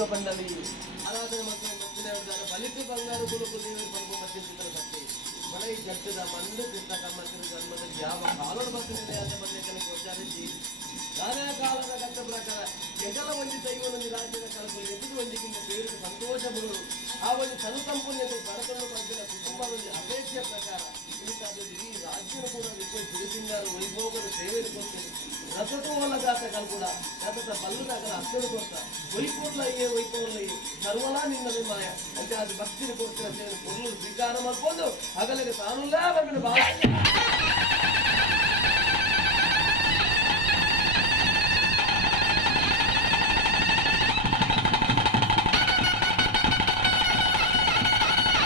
ದೈವ ಬಂಡಲಿ ಆರಾಧನೆ ಮಕ್ಕಳ ಬಲಿತು ಬಂಗಾರ ಗುರುಕು ದೇವರು ಬಂದು ಮತ್ತಿನ ಸತ್ಯ ಬಡೈ ಜಟ್ಟದ ಮಂದು ಕೃತಕ ಮತ್ತಿನ ಧರ್ಮದಲ್ಲಿ ಯಾವ ಕಾಲದ ಮಕ್ಕಳಿದೆ ಅಂತ ಬಂದೇಕನಿಗೆ ಗೋಚಾರಿಸಿ ಕಾಲದ ಕಟ್ಟ ಪ್ರಕಾರ ಎಗಲ ಒಂದು ದೈವನೊಂದು ರಾಜ್ಯದ ಕಳಕು ಎದುರು ಒಂದಿಗಿಂತ ದೇವರಿಗೆ ಸಂತೋಷ ಬಿಡುವುದು ಆ ಒಂದು ಸನುಸಂಪನ್ನೆಯನ್ನು ಕಡತನ್ನು ಪಡೆದ ಕುಟುಂಬದಲ್ಲಿ ಅಪೇಕ್ಷೆಯ ಪ್ರಕಾರ ಇಂಥದ್ದು ಈ ರಾಜ್ಯನ ಕೂಡ ಬಿಡಿಸಿಂಗಾರು ವೈಭೋಗದ ಸೇವೆಯನ್ನು ಕೊಡ್ತೇವೆ ರಸತೋಲಗಾತಗಳು ಕೂಡ ರಥದ ಬಲ್ಲದಾಗಲ ಅಕ್ಕಳು ಕೊಡ್ತ ವೈಪೋರ್ಲಯ್ಯೇ ವೈಪೋರ್ಲಯ್ಯೇ ಸರ್ವಲಾ ನಿನ್ನದೇ ಮಾಯ ಅಂತ ಅದು ಭಕ್ತಿನ ಕೊಡ್ತಿರ ಸೇವೆ ಕೊಡಲು ಸ್ವೀಕಾರ ಮಾಡ್ಕೊಂಡು ಹಗಲಿಗೆ ತಾನುಲ್ಲ ಬಂದು ಭಾಳ